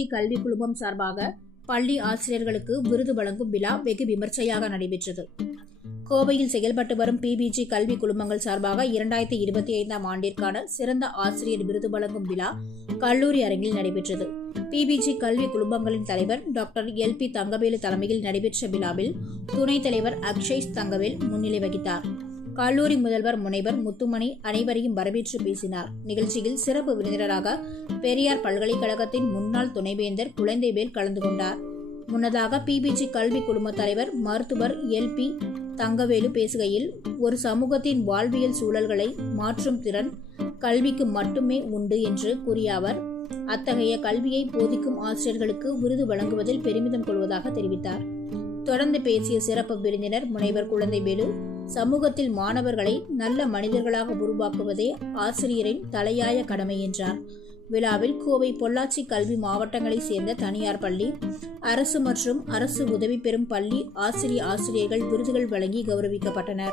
PPG கல்வி குழுமம் சார்பாக பள்ளி ஆசிரியர்களுக்கு விருது வழங்கும் விழா வெகு விமர்சையாக நடைபெற்றது. கோவையில் செயல்பட்டு வரும் பிபிஜி கல்வி குழுமங்கள் சார்பாக இரண்டாயிரத்தி இருபத்தி ஐந்தாம் ஆண்டிற்கான சிறந்த ஆசிரியர் விருது வழங்கும் விழா கல்லூரி அரங்கில் நடைபெற்றது. பிபிஜி கல்வி குழுமங்களின் தலைவர் டாக்டர் எல் பி தங்கவேலு தலைமையில் நடைபெற்ற விழாவில் துணைத் தலைவர் அக்ஷய் தங்கவேல் முன்னிலை வகித்தார். கல்லூரி முதல்வர் முனைவர் முத்துமணி அனைவரையும் வரவேற்று பேசினார். நிகழ்ச்சியில் சிறப்பு விருந்தினராக பெரியார் பல்கலைக்கழகத்தின் முன்னாள் துணைவேந்தர் குழந்தைவேல் கலந்து கொண்டார். முன்னதாக பிபிஜி கல்வி குழும தலைவர் மருத்துவர் எல் பி தங்கவேலு பேசுகையில் ஒரு சமூகத்தின் வாழ்வியல் சூழல்களை மாற்றும் திறன் கல்விக்கு மட்டுமே உண்டு என்று கூறிய அவர் அத்தகைய கல்வியை போதிக்கும் ஆசிரியர்களுக்கு விருது வழங்குவதில் பெருமிதம் கொள்வதாக தெரிவித்தார். தொடர்ந்து பேசிய சிறப்பு விருந்தினர் முனைவர் குழந்தைவேலு சமூகத்தில் மாணவர்களை நல்ல மனிதர்களாக உருவாக்குவதே ஆசிரியரின் தலையாய கடமை என்றார். விழாவில் கோவை பொள்ளாச்சி கல்வி மாவட்டங்களைச் சேர்ந்த தனியார் பள்ளி அரசு மற்றும் அரசு உதவி பெறும் பள்ளி ஆசிரிய ஆசிரியர்கள் விருதுகள் வழங்கி கௌரவிக்கப்பட்டனர்.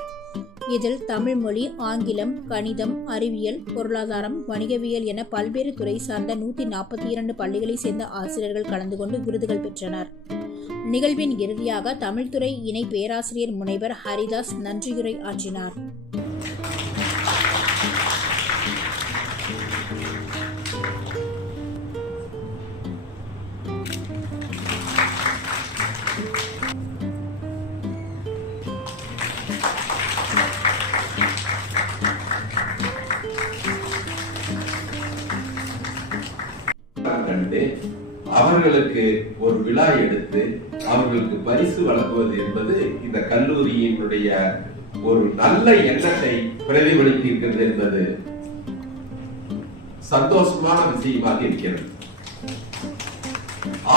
இதில் தமிழ் மொழி ஆங்கிலம் கணிதம் அறிவியல் பொருளாதாரம் வணிகவியல் என பல்வேறு துறை சார்ந்த நூற்றி நாற்பத்தி இரண்டு பள்ளிகளைச் சேர்ந்த ஆசிரியர்கள் கலந்து கொண்டு விருதுகள் பெற்றனர். நிகழ்வின் இறுதியாக தமிழ்துறை இணை பேராசிரியர் முனைவர் ஹரிதாஸ் நன்றியுரை ஆற்றினார். கண்டு அவர்களுக்கு ஒரு விழா எடுத்து அவர்களுக்கு பரிசு வழங்குவது என்பது இந்த கல்லூரியினுடைய ஒரு நல்ல எண்ணத்தை பிரதிபலித்து இருக்கிறது என்பது சந்தோஷமான விஷயமாக இருக்கிறது.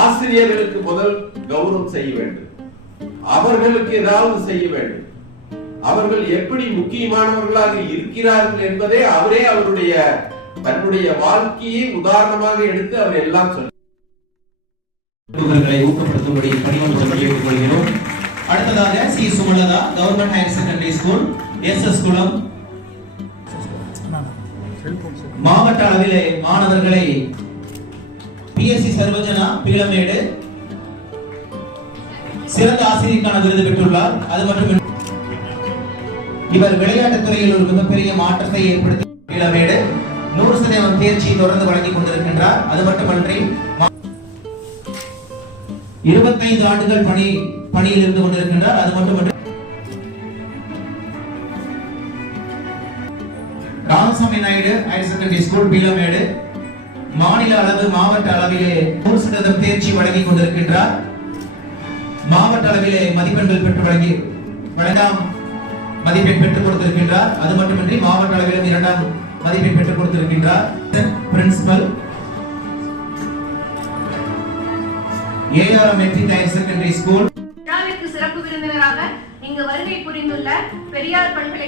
ஆசிரியர்களுக்கு முதல் கௌரவம் செய்ய வேண்டும். அவர்களுக்கு ஏதாவது செய்ய வேண்டும். அவர்கள் எப்படி முக்கியமானவர்களாக இருக்கிறார்கள் என்பதே அவரே அவருடைய தன்னுடைய வாழ்க்கையை உதாரணமாக எடுத்து அவர் எல்லாம் சொல்ல மாணவர்களை ஊக்கப்படுத்தும்படி பணிவன்புடன் கேட்டுக்கொள்கிறோம் அடுத்ததாக C. Sumalatha government higher secondary school S. S. Kulam. மாவட்ட அளவிலே மாணவர்களை பிஎஸ்சி சர்வஜனா பீளமேடு சிறந்த ஆசிரியருக்கான விருது பெற்றுள்ளார். அது மட்டும் இவர் விளையாட்டுத் துறையில் ஒரு மிகப்பெரிய மாற்றத்தை ஏற்படுத்தி பீளமேடு நூறு சதவீதம் தேர்ச்சியை தொடர்ந்து வழங்கிக் கொண்டிருக்கின்றார். அது மட்டுமன்றி இருபத்தைந்து ஆண்டுகள் பணி பணியில் இருந்து கொண்டிருக்கின்றார். அது மட்டுமன்றி Ramasamy Naidu higher secondary school Peelamedu மாநில அளவு மாவட்ட அளவிலே நூறு சதவீதம் தேர்ச்சி வழங்கிக் கொண்டிருக்கின்றார். மாவட்ட அளவிலே மதிப்பெண்கள் பெற்று வழங்கி இரண்டாம் மதிப்பெண் பெற்றுக் கொடுத்திருக்கின்றார். அது மட்டுமின்றி மாவட்ட அளவிலும் இரண்டாம் மதிப்பெண் பெற்றுக் கொடுத்திருக்கின்றார். Principal A R M matric higher secondary school விழாவிற்கு சிறப்பு விருந்தினராக இங்கு வருகை புரிந்துள்ள பெரியார் பல்கலை